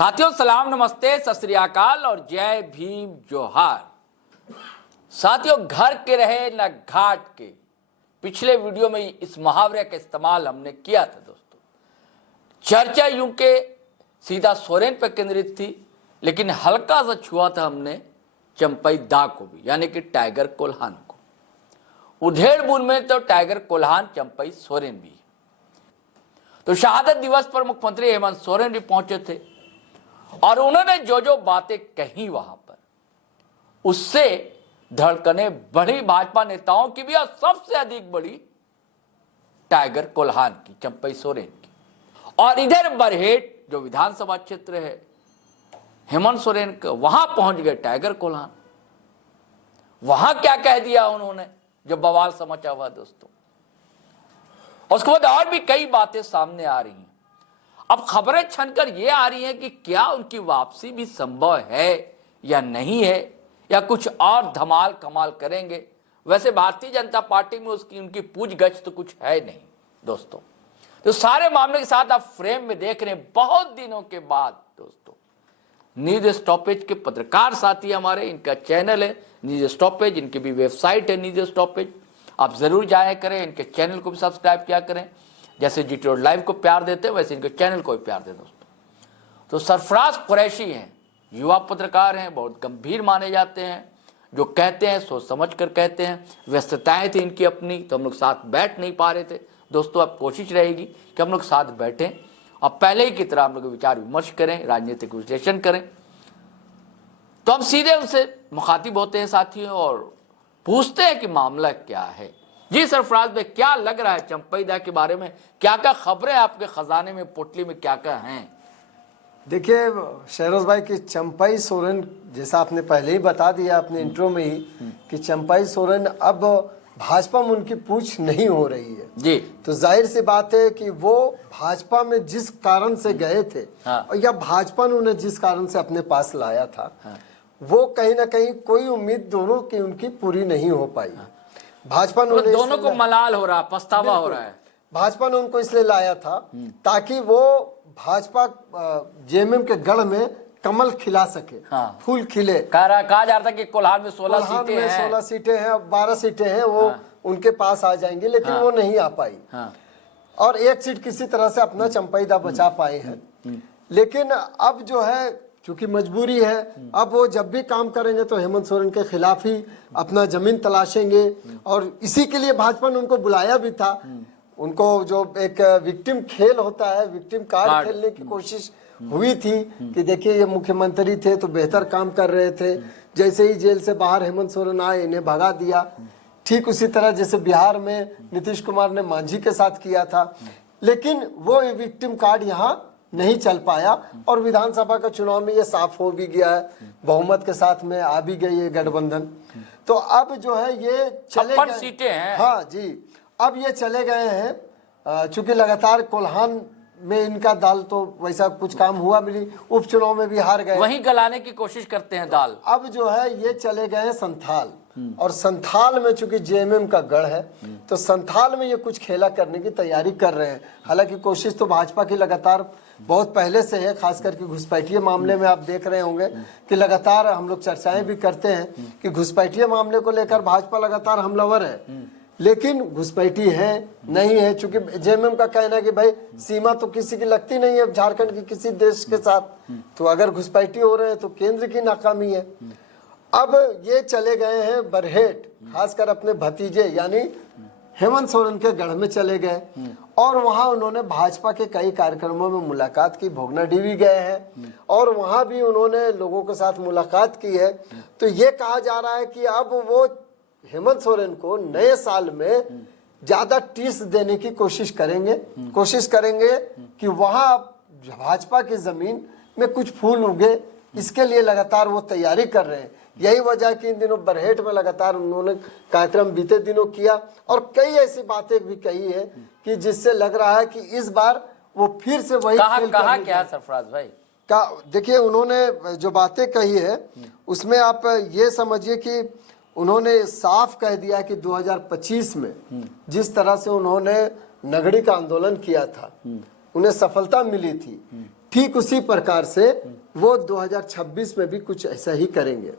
साथियों सलाम नमस्ते सत श्री अकाल और जय भीम जोहार। साथियों घर के रहे न घाट के, पिछले वीडियो में इस मुहावरे का इस्तेमाल हमने किया था दोस्तों। चर्चा यूं के सीधा सोरेन पर केंद्रित थी, लेकिन हल्का सा छुआ था हमने चंपई दा को भी, यानी कि टाइगर कोल्हान को। उधेड़बुन में तो टाइगर कोल्हान चंपई सोरेन भी। तो शहादत दिवस पर मुख्यमंत्री हेमंत सोरेन भी पहुंचे थे और उन्होंने जो जो बातें कही वहां पर, उससे धड़कने बढ़ी भाजपा नेताओं की भी और सबसे अधिक बड़ी टाइगर कोल्हान की, चंपई सोरेन की। और इधर बरहेट जो विधानसभा क्षेत्र है हेमंत सोरेन का, वहां पहुंच गए टाइगर कोल्हान। वहां क्या कह दिया उन्होंने जो बवाल समझा हुआ दोस्तों। उसके बाद और भी कई बातें सामने आ रही हैं। अब खबरें छनकर यह आ रही हैं कि क्या उनकी वापसी भी संभव है या नहीं है, या कुछ और धमाल कमाल करेंगे। वैसे भारतीय जनता पार्टी में उनकी पूछगछ तो कुछ है नहीं दोस्तों। तो सारे मामले के साथ आप फ्रेम में देख रहे हैं बहुत दिनों के बाद दोस्तों। न्यूज स्टॉपेज के पत्रकार साथी हमारे, इनका चैनल है न्यूज स्टॉपेज, इनकी भी वेबसाइट है न्यूज स्टॉपेज। आप जरूर जाया करें, इनके चैनल को भी सब्सक्राइब किया करें। जैसे जीटी रोड लाइव को प्यार देते हैं वैसे इनके चैनल को भी प्यार दें दोस्तों। तो सरफराज कुरैशी हैं, युवा पत्रकार हैं, बहुत गंभीर माने जाते हैं। जो कहते हैं सोच समझ कर कहते हैं। व्यस्तताएं थी इनकी अपनी, तो हम लोग साथ बैठ नहीं पा रहे थे दोस्तों। अब कोशिश रहेगी कि हम लोग साथ बैठें और पहले ही की तरह हम लोग विचार विमर्श करें, राजनीतिक विश्लेषण करें। तो हम सीधे उनसे मुखातिब होते हैं साथियों और पूछते हैं कि मामला क्या है। जी सरफराज भाई, क्या लग रहा है चंपई दा के बारे में? क्या क्या खबरें आपके खजाने में, पोटली में क्या क्या हैं? देखिए शहरोज भाई कि चंपई सोरेन, जैसा आपने पहले ही बता दिया अपने इंट्रो में ही कि चंपई सोरेन अब भाजपा में उनकी पूछ नहीं हो रही है जी। तो जाहिर सी बात है कि वो भाजपा में जिस कारण से गए थे, और या भाजपा ने उन्हें जिस कारण से अपने पास लाया था, वो कहीं ना कहीं कोई उम्मीद दोनों की उनकी पूरी नहीं हो पाई। भाजपा ने तो दोनों को मलाल हो रहा, पछतावा हो रहा है। भाजपा ने उनको इसलिए लाया था ताकि वो भाजपा जेएमएम के गढ़ में कमल खिला सके, फूल खिले। कहा जा रहा था कि कोल्हान में 16 सीटें हैं, 16 सीटें हैं, 12 सीटें हैं, वो उनके पास आ जाएंगी, लेकिन वो नहीं आ पाई। और एक सीट किसी तरह से अपना चंपई दा बचा पाए हैं। लेकिन अब जो है चूंकि मजबूरी है, अब वो जब भी काम करेंगे तो हेमंत सोरेन के खिलाफ ही अपना जमीन तलाशेंगे। और इसी के लिए भाजपा ने उनको बुलाया भी था। उनको जो एक विक्टिम खेल होता है, विक्टिम कार्ड खेलने की कोशिश हुई थी कि देखिए ये मुख्यमंत्री थे तो बेहतर काम कर रहे थे, जैसे ही जेल से बाहर हेमंत सोरेन आए इन्हें भगा दिया। ठीक उसी तरह जैसे बिहार में नीतीश कुमार ने मांझी के साथ किया था। लेकिन वो विक्टिम कार्ड यहाँ नहीं चल पाया और विधानसभा का चुनाव में ये साफ हो भी गया है, बहुमत के साथ में आ भी गई है गठबंधन। तो अब जो है ये चले गए, सीटें हैं। हाँ जी, अब ये चले गए हैं। चूंकि लगातार कोल्हान में इनका दाल तो वैसा कुछ काम हुआ भी नहीं, उपचुनाव में भी हार गए, वहीं गलाने की कोशिश करते हैं दाल। अब जो है ये चले गए हैं संथाल। और संथाल में चूंकि जेएमएम का गढ़ है तो संथाल में ये कुछ खेला करने की तैयारी कर रहे हैं। हालांकि कोशिश तो भाजपा की लगातार बहुत पहले से है, खास करके घुसपैठिया मामले में आप देख रहे होंगे कि लगातार हम लोग चर्चाएं भी करते हैं कि घुसपैठिया मामले को लेकर भाजपा लगातार हमलावर है। लेकिन घुसपैठी है नहीं है, चूंकि जेएमएम का कहना है कि भाई सीमा तो किसी की लगती नहीं है झारखंड की किसी देश के साथ, तो अगर घुसपैठी हो रहे हैं तो केंद्र की नाकामी है। अब ये चले गए हैं बरहेट, खासकर अपने भतीजे यानी हेमंत सोरेन के गढ़ में चले गए और वहां उन्होंने भाजपा के कई कार्यक्रमों में मुलाकात की। भोगनाडीह भी गए हैं और वहां भी उन्होंने लोगों के साथ मुलाकात की है। तो ये कहा जा रहा है कि अब वो हेमंत सोरेन को नए साल में ज्यादा टीस देने की कोशिश करेंगे कि वहां भाजपा की जमीन में कुछ फूल उगे, इसके लिए लगातार वो तैयारी कर रहे हैं। यही वजह कि इन दिनों बरहेट में लगातार उन्होंने कार्यक्रम बीते दिनों किया और कई ऐसी बातें भी कही है कि जिससे लग रहा है कि इस बार वो फिर से वही कहा क्या सरफराज भाई का। देखिए उन्होंने जो बातें कही है उसमें आप ये समझिए कि उन्होंने साफ कह दिया कि 2025 में जिस तरह से उन्होंने नगड़ी का आंदोलन किया था, उन्हें सफलता मिली थी, ठीक उसी प्रकार से वो 2026 में भी कुछ ऐसा ही करेंगे।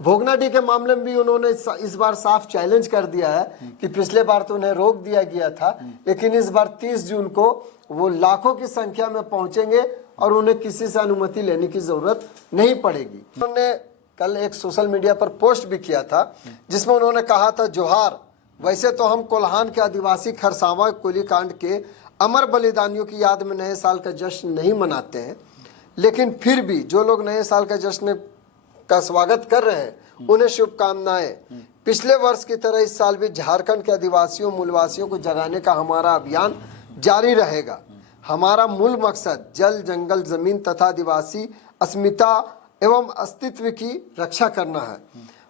भोगनाडीह के मामले में भी उन्होंने इस बार साफ चैलेंज कर दिया है कि पिछले बार तो उन्हें रोक दिया गया था, लेकिन इस बार 30 जून को वो लाखों की संख्या में पहुंचेंगे और उन्हें किसी से अनुमति लेने की जरूरत नहीं पड़ेगी। उन्होंने कल एक सोशल मीडिया पर पोस्ट भी किया था जिसमें उन्होंने कहा था, जोहार, वैसे तो हम कोल्हान के आदिवासी खरसावां गोलीकांड के अमर बलिदानियों की याद में नए साल का जश्न नहीं मनाते हैं, लेकिन फिर भी जो लोग नए साल का जश्न का स्वागत कर रहे हैं उन्हें शुभकामनाएं। पिछले वर्ष की तरह इस साल भी झारखंड के आदिवासियों मूलवासियों को जगाने का हमारा अभियान जारी रहेगा। हमारा मूल मकसद जल, जंगल, जमीन तथा आदिवासी अस्मिता एवं अस्तित्व की रक्षा करना है।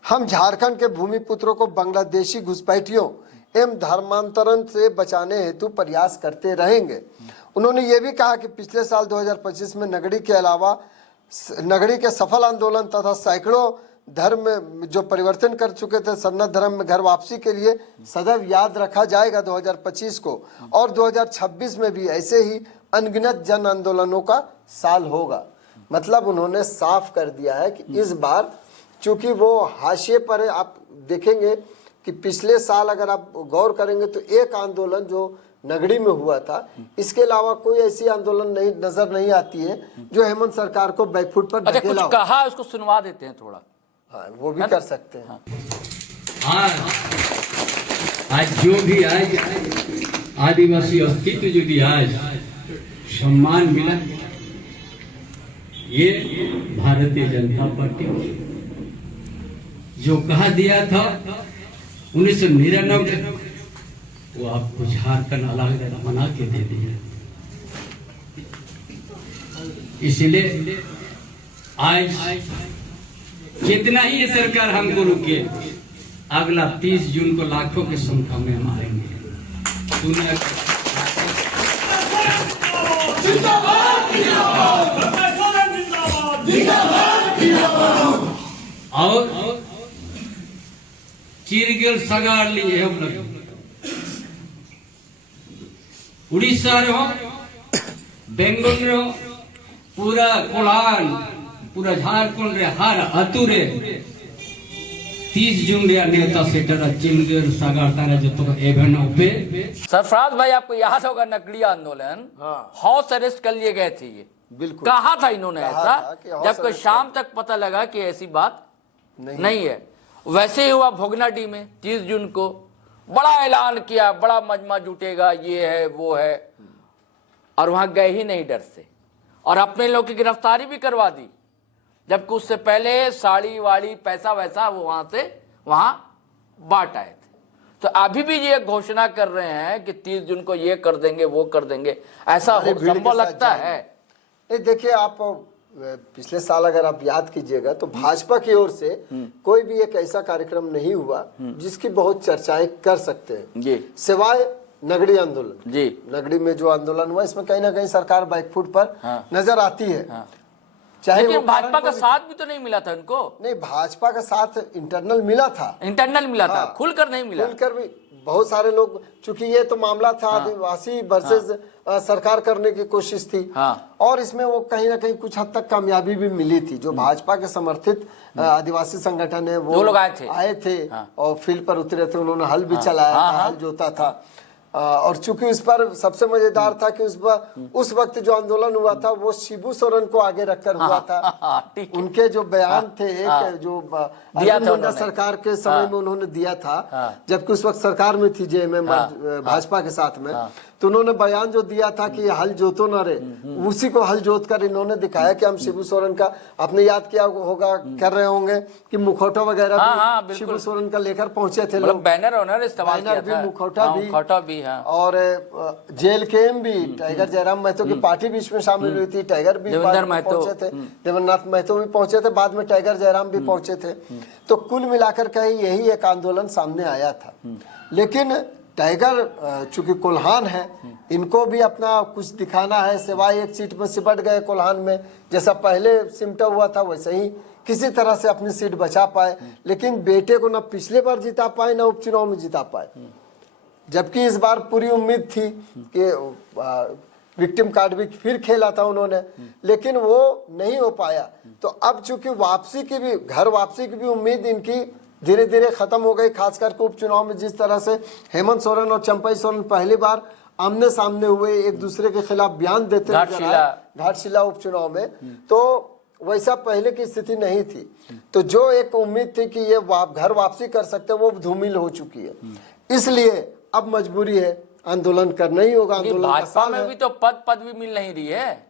हम झारखंड के भूमिपुत्रों को बांग्लादेशी घुसपैठियों एवं धर्मांतरण से बचाने हेतु प्रयास करते रहेंगे। उन्होंने ये भी कहा कि पिछले साल 2025 में नगड़ी के अलावा नगड़ी के सफल आंदोलन तथा सैकड़ों धर्म में जो परिवर्तन कर चुके थे सन्नत धर्म में घर वापसी के लिए सदैव याद रखा जाएगा 2025 को, और 2026 में भी ऐसे ही अनगिनत जन आंदोलनों का साल होगा। मतलब उन्होंने साफ कर दिया है कि इस बार चूंकि वो हाशिए पर है, आप देखेंगे कि पिछले साल अगर आप गौर करेंगे तो एक आंदोलन जो नगड़ी में हुआ था, इसके अलावा कोई ऐसी आंदोलन नहीं नजर नहीं आती है जो हेमंत सरकार को बैकफुट पर अच्छा, ढकेला कुछ कहा उसको सुनवा देते हैं थोड़ा। हाँ, वो भी कर सकते हैं। आज जो भी आज आदिवासी अस्तित्व जो भी आज सम्मान मिला, ये भारतीय जनता पार्टी जो कहा दिया था 1999 वो आपको झारखंड अलग बना के दे दिया। इसलिए आज जितना ही ये सरकार हमको रुके, अगला 30 जून को लाखों की संख्या में हम आएंगे। और चिरगिल सगाड़ लिए हम लोग उड़ीसा रो बेंगल रो पूरा कोल्हान पूरा झारखंड रे हर अतुरे 30 जून रे नेता सेटर चिरगिल सगाड़ तारे जो तो एवेन पे। सरफराज भाई, आपको याद होगा नगड़ी आंदोलन, हाउस अरेस्ट कर लिए गए थे। ये बिल्कुल कहा था इन्होंने कहा ऐसा, था कि हाउस जबकि अरेस्ट शाम तक पता लगा कि ऐसी बात नहीं है। वैसे ही हुआ भोगनाडीह में 30 जून को बड़ा ऐलान किया, बड़ा मजमा जुटेगा, ये है वो है, और वहां गए ही नहीं डर से, और अपने लोग की गिरफ्तारी भी करवा दी, जबकि उससे पहले साड़ी वाड़ी पैसा वैसा वो वहां बांट आए थे। तो अभी भी ये घोषणा कर रहे हैं कि 30 जून को ये कर देंगे वो कर देंगे, ऐसा संभव लगता है? देखिए, आप पिछले साल अगर आप याद कीजिएगा तो भाजपा की ओर से कोई भी एक ऐसा कार्यक्रम नहीं हुआ जिसकी बहुत चर्चाएं कर सकते हैं जी, सिवाय नगड़ी आंदोलन। जी, नगड़ी में जो आंदोलन हुआ इसमें कहीं ना कहीं सरकार बैकफुट पर नजर आती है। चाहे लेकिन वो भाजपा का साथ भी तो नहीं मिला था उनको। नहीं, भाजपा का साथ इंटरनल मिला था, इंटरनल मिला था, खुलकर नहीं मिला। खुलकर भी बहुत सारे लोग, चूंकि ये तो मामला था आदिवासी वर्सेस सरकार करने की कोशिश थी, और इसमें वो कहीं ना कहीं कुछ हद तक कामयाबी भी मिली थी। जो भाजपा के समर्थित आदिवासी संगठन है वो लोग आए थे और फील्ड पर उतरे थे, उन्होंने हल भी चलाया, हल जोता था। और चूंकि उस पर सबसे मजेदार था कि उस वक्त जो आंदोलन हुआ था वो शिबू सोरेन को आगे रखकर हुआ था। उनके जो बयान थे जो अरविंद मुंडा सरकार के समय में उन्होंने दिया था, जबकि उस वक्त सरकार में थी जेएमएम भाजपा के साथ में, तो उन्होंने बयान जो दिया था कि हल जोतो न रे, उसी को हल जोत कर इन्होंने दिखाया कि हम शिबू सोरेन का, आपने याद किया होगा, कर रहे होंगे कि मुखौटा वगैरह भी शिबू सोरेन का लेकर पहुंचे थे लोग, बैनर इस्तेमाल किया था, मुखौटा भी और जेल केम भी, टाइगर जयराम महतो की पार्टी भी इसमें शामिल हुई थी, टाइगर भी पहुंचे थे, देवेंद्रनाथ महतो भी पहुंचे थे, बाद में टाइगर जयराम भी पहुंचे थे। तो कुल मिलाकर कहीं यही एक आंदोलन सामने आया था। लेकिन टाइगर चूंकि कोल्हान है, इनको भी अपना कुछ दिखाना है, सिवाय एक सीट में सिमट गए कोल्हान में, जैसा पहले सिमटा हुआ था वैसे ही किसी तरह से अपनी सीट बचा पाए, लेकिन बेटे को न पिछले बार जिता पाए न उपचुनाव में जिता पाए। जबकि इस बार पूरी उम्मीद थी कि विक्टिम कार्ड भी फिर खेला था उन्होंने, लेकिन वो नहीं हो पाया। तो अब चूंकि वापसी की भी, घर वापसी की भी उम्मीद इनकी धीरे धीरे खत्म हो गई, खासकर के उपचुनाव में जिस तरह से हेमंत सोरेन और चंपई सोरेन पहली बार आमने सामने हुए, एक दूसरे के खिलाफ बयान देते घाटशिला उपचुनाव में, तो वैसा पहले की स्थिति नहीं थी। तो जो एक उम्मीद थी कि ये घर वापसी कर सकते, वो धूमिल हो चुकी है। इसलिए अब मजबूरी है, आंदोलन करना ही होगा। आंदोलन भाजपा में भी तो पदवी मिल नहीं रही है,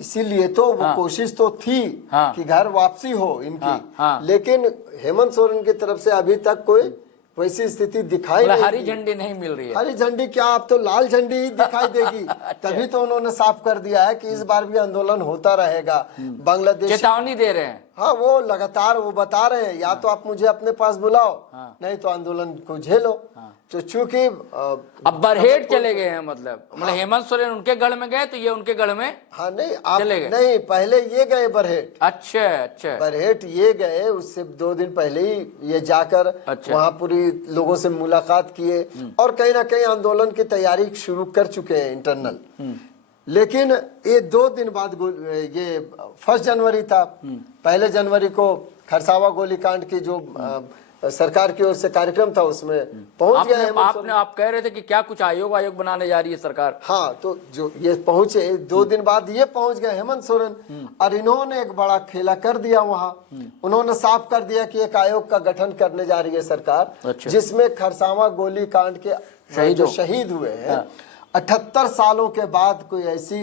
इसीलिए तो वो कोशिश तो थी कि घर वापसी हो इनकी, लेकिन हेमंत सोरेन की तरफ से अभी तक कोई वैसी स्थिति दिखाई नहीं, हरी झंडी नहीं मिल रही है। हरी झंडी क्या, अब तो लाल झंडी ही दिखाई देगी। तभी तो उन्होंने साफ कर दिया है कि इस बार भी आंदोलन होता रहेगा। बांग्लादेश चेतावनी दे रहे हैं। हाँ, वो लगातार वो बता रहे हैं, या तो आप मुझे अपने पास बुलाओ, नहीं तो आंदोलन को झेलो। तो चूंकि अब बरहेट चले गए हैं, मतलब हेमंत सोरेन उनके गढ़ में गए तो ये उनके गढ़ में, हाँ नहीं आप चले गए। नहीं, पहले ये गए बरहेट। अच्छा बरहेट ये गए, उससे 2 दिन पहले ही ये जाकर वहाँ पूरी लोगों से मुलाकात किए और कहीं ना कहीं आंदोलन की तैयारी शुरू कर चुके हैं इंटरनल। लेकिन ये 2 दिन बाद, ये 1 जनवरी था, 1 जनवरी को खरसावा गोलीकांड की जो सरकार की ओर से कार्यक्रम था उसमें पहुंच गए। आप कह रहे थे कि क्या कुछ आयोग बनाने जा रही है सरकार। हाँ, तो जो ये पहुंचे 2 दिन बाद ये पहुंच गए हेमंत सोरेन, और इन्होंने एक बड़ा खेला कर दिया वहां। उन्होंने साफ कर दिया कि एक आयोग का गठन करने जा रही है सरकार, जिसमें खरसावा गोलीकांड के जो शहीद हुए हैं 78 सालों के बाद कोई ऐसी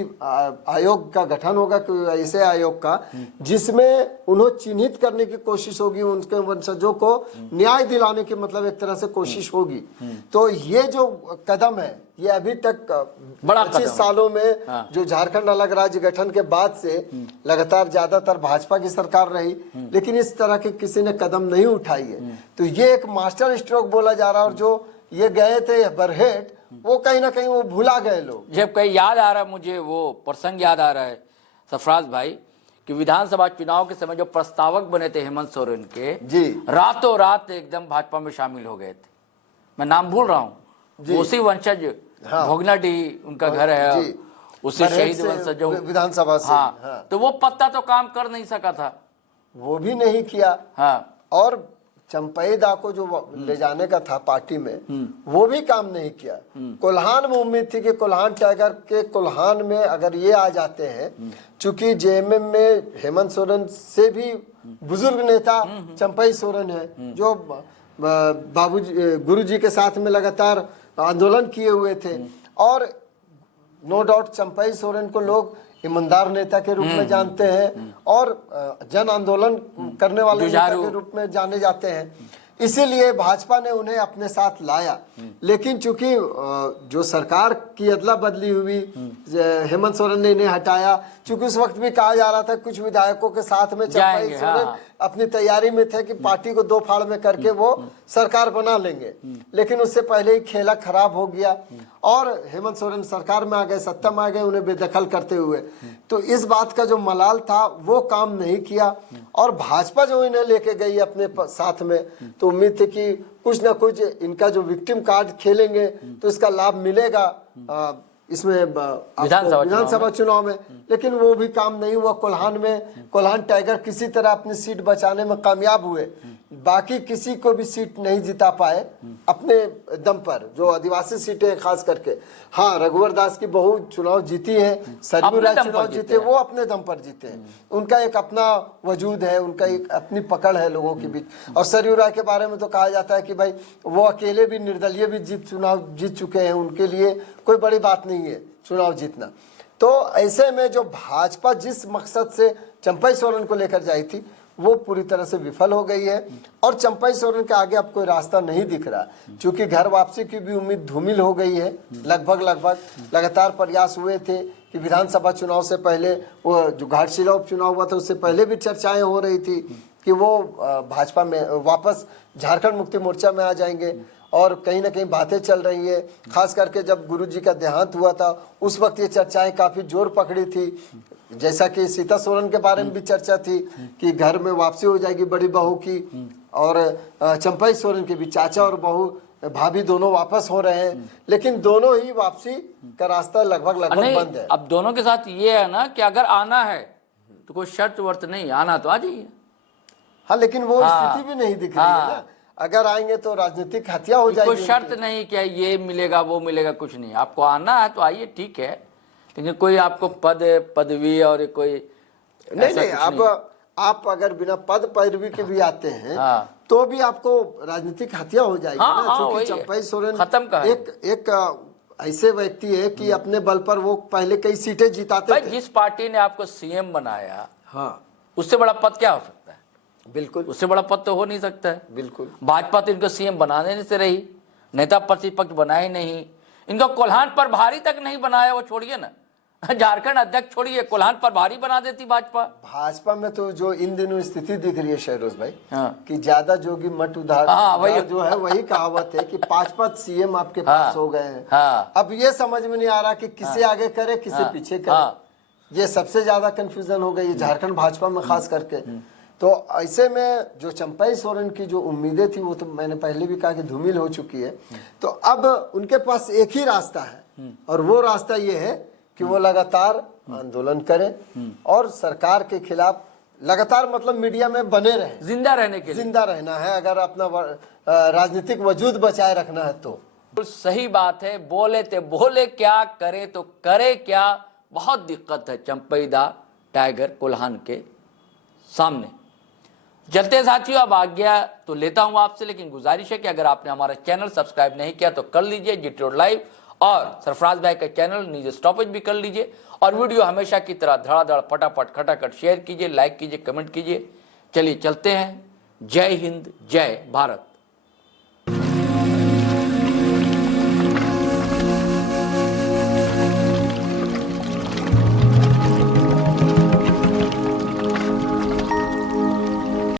आयोग का गठन होगा, कोई ऐसे आयोग का जिसमें उन्हें चिन्हित करने की कोशिश होगी, उनके वंशजों को न्याय दिलाने की मतलब एक तरह से कोशिश होगी। तो ये जो कदम है, ये अभी तक 25 सालों में जो झारखंड अलग राज्य गठन के बाद से लगातार ज्यादातर भाजपा की सरकार रही, लेकिन इस तरह के किसी ने कदम नहीं उठाई है। तो ये एक मास्टर स्ट्रोक बोला जा रहा है। और जो ये गए थे बरहेट, वो कहीं ना कहीं वो भुला गए लोग। जब कहीं याद आ रहा है मुझे, वो प्रसंग याद आ रहा है सरफराज भाई, कि विधानसभा चुनाव के समय जो प्रस्तावक बने थे हेमंत सोरेन के, जी, रातों रात एकदम भाजपा में शामिल हो गए थे। मैं नाम भूल रहा हूँ, उसी वंशज, भोगनाडी उनका घर है, उसी शहीद वंशजों विधानसभा से। हाँ, तो वो पत्ता तो काम कर नहीं सका था, वो भी नहीं किया। हाँ, और चंपई दा को जो ले जाने का था पार्टी में, वो भी काम नहीं किया। कोल्हान में उम्मीद थी कि कोल्हान टाइगर के कोल्हान में अगर ये आ जाते हैं, चूंकि जेएमएम में हेमंत सोरेन से भी बुजुर्ग नेता चंपई सोरेन है, जो बाबूजी गुरुजी के साथ में लगातार आंदोलन किए हुए थे, और नो डाउट चंपई सोरेन को लोग ईमानदार नेता के रूप में जानते हैं और जन आंदोलन करने वाले नेता के रूप में जाने जाते हैं। इसीलिए भाजपा ने उन्हें अपने साथ लाया। लेकिन चूंकि जो सरकार की अदला बदली हुई, हेमंत सोरेन ने इन्हें हटाया, चूंकि उस वक्त भी कहा जा रहा था कुछ विधायकों के साथ में चंपई सोरेन अपनी तैयारी में थे कि पार्टी को 2 फाड़ में करके वो सरकार बना लेंगे, लेकिन उससे पहले ही खेला खराब हो गया और हेमंत सोरेन सरकार में आ गए, सत्ता में आ गए, उन्हें बेदखल करते हुए। तो इस बात का जो मलाल था वो काम नहीं किया, और भाजपा जो इन्हें लेके गई अपने साथ में, तो उम्मीद थी कि कुछ ना कुछ इनका जो विक्टिम कार्ड खेलेंगे तो इसका लाभ मिलेगा इसमें विधानसभा चुनाव में। लेकिन वो भी काम नहीं हुआ। कोल्हान टाइगर किसी तरह अपनी सीट बचाने में कामयाब हुए, बाकी किसी को भी सीट नहीं जिता पाए अपने दम पर, जो आदिवासी सीटें खास करके। हाँ, रघुवर दास की बहू चुनाव जीती है, सरयू राय चुनाव जीते, वो अपने दम पर जीते हैं। उनका एक अपना वजूद है, उनका एक अपनी पकड़ है लोगों के बीच। और सरयू राय के बारे में तो कहा जाता है कि भाई वो अकेले भी निर्दलीय भी चुनाव जीत चुके हैं, उनके लिए कोई बड़ी बात नहीं है चुनाव जीतना। तो ऐसे में जो भाजपा जिस मकसद से चंपई सोरेन को लेकर जाई थी, वो पूरी तरह से विफल हो गई है, और चंपई सोरेन के आगे अब कोई रास्ता नहीं दिख रहा, क्योंकि घर वापसी की भी उम्मीद धूमिल हो गई है। लगभग लगातार प्रयास हुए थे कि विधानसभा चुनाव से पहले, वो जो घाटशिला उपचुनाव हुआ था उससे पहले भी चर्चाएं हो रही थी कि वो भाजपा में वापस झारखंड मुक्ति मोर्चा में आ जाएंगे, और कहीं ना कहीं बातें चल रही है। खास करके जब गुरुजी का देहांत हुआ था उस वक्त ये चर्चाएं काफी जोर पकड़ी थी, जैसा कि सीता सोरेन के बारे में भी चर्चा थी कि घर में वापसी हो जाएगी बड़ी बहू की, और चंपई सोरेन के भी चाचा और बहू भाभी दोनों वापस हो रहे हैं, लेकिन दोनों ही वापसी का रास्ता लगभग नहीं, बंद है। अब दोनों के साथ ये है ना कि अगर आना है तो कोई शर्त वर्त नहीं, आना तो आ जाइए। हाँ, लेकिन वो हाँ, स्थिति भी नहीं दिख रही है हाँ। ना। अगर आएंगे तो राजनीतिक हत्या हो कोई जाएगी शर्त उनकी। नहीं कि ये मिलेगा वो मिलेगा, कुछ नहीं। आपको आना है तो आइए, ठीक है, लेकिन कोई आपको पद पदवी और कोई नहीं ऐसा नहीं, कुछ अब आप अगर बिना पद पदवी के भी आते हैं हाँ। तो भी आपको राजनीतिक हत्या हो जाएगी हाँ, ना। हाँ, क्योंकि वही है। चंपई सोरेन खत्म का है। एक ऐसे व्यक्ति है कि अपने बल पर वो पहले कई सीटें जिताते भाई, थे। जिस पार्टी ने आपको सीएम बनाया हाँ, उससे बड़ा पद क्या हो सकता है? बिल्कुल उससे बड़ा पद तो हो नहीं सकता है। बिल्कुल। भाजपा तो इनको सीएम बनाने से रही, नेता प्रतिपक्ष बनाए नहीं, इनको कोल्हान पर भारी तक नहीं बनाया, वो छोड़िए ना, झारखंड अध्यक्ष छोड़िए, कोल्हान पर भारी बना देती भाजपा। भाजपा में तो जो इन दिनों स्थिति दिख रही है शहरोज भाई, हाँ। कि ज्यादा जोगी मठ उधार, हाँ, वही। जो है वही कहावत है कि 5 सीएम आपके पास हो गए हैं। हाँ। अब ये समझ में नहीं आ रहा कि किसे आगे करे किसे पीछे करे। हाँ। ये सबसे ज्यादा कंफ्यूजन हो गई है झारखंड भाजपा में खास करके। तो ऐसे में जो चंपई सोरेन की जो उम्मीदें थी वो तो मैंने पहले भी कहा कि धूमिल हो चुकी है। तो अब उनके पास एक ही रास्ता है, और वो रास्ता ये है कि वो लगातार आंदोलन करें और सरकार के खिलाफ लगातार, मतलब मीडिया में बने रहें, जिंदा रहने के लिए। जिंदा रहना है अगर अपना राजनीतिक वजूद बचाए रखना है तो। सही बात है, बोले थे बोले क्या, करे तो करे क्या। बहुत दिक्कत है चंपई दा टाइगर कोल्हान के सामने। चलते साथियों, अब आज्ञा तो लेता हूं आपसे, लेकिन गुजारिश है कि अगर आपने हमारा चैनल सब्सक्राइब नहीं किया तो कर लीजिए, GT लाइव और सरफराज भाई का चैनल न्यूज स्टॉपेज भी कर लीजिए, और वीडियो हमेशा की तरह धड़ाधड़ फटाफट खटाखट शेयर कीजिए, लाइक कीजिए, कमेंट कीजिए। चलिए चलते हैं। जय हिंद, जय भारत।